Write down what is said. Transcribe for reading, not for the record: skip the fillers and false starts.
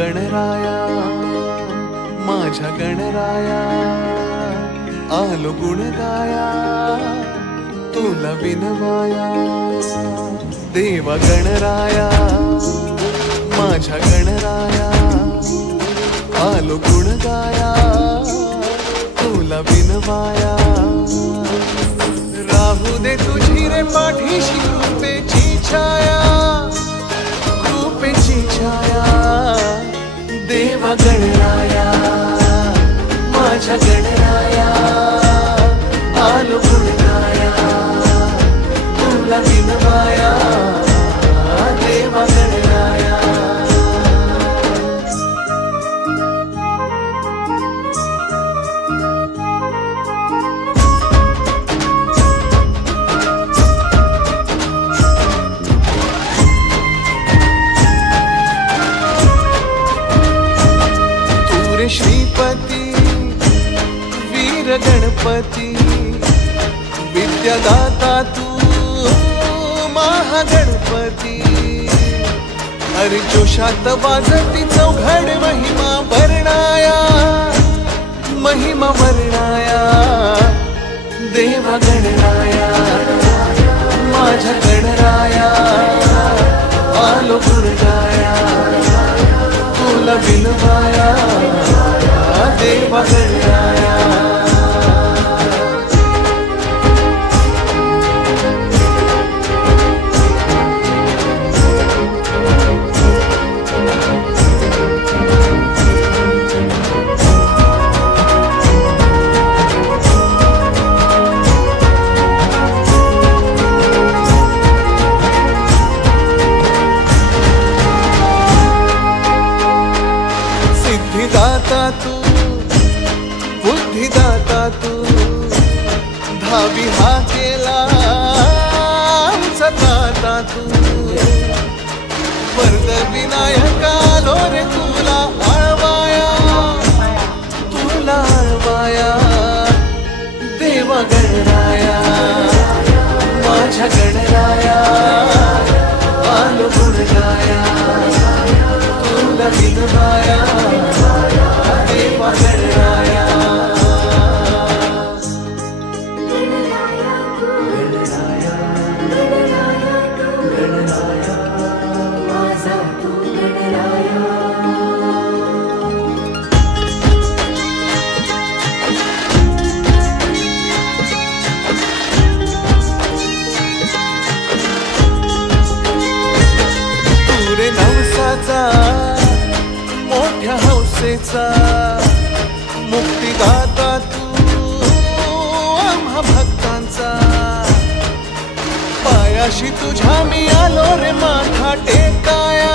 गणराया माझ्या गणराया आलो गुण गाया तुला विनवाया देवा गणराया माझ्या गणराया आलो गुण गाया तुला विनवाया राहू दे तुझी रे पाठीशी कृपेची छाया कृपेची छाया देवा गणराया माझ्या गणराया आलो गुण गाया तुला विनवाया देवा गणराया श्रीपती वीर गणपती विद्यादाता तू महागणपती अरे जोशात वाजती चौघड महिमा वर्णाया देवा गणराया माझ्या गणराया आलो गुण गाया तुला विनवाया देवा गणराया सिद्धिदाता तू बुद्धिदाता तू धावी हा केला आमचा दाता तू वरद विनायका लो रे तुला आळवाया देवा गणराया माझ्या गणराया आलो गुण गाया तुला विनवाया देवा गणराया मोठ्या हौसेचा मुक्तिदाता तू आम्हा भक्तांचा पायाशी तुझ्या मी आलो रे माथा टेकाया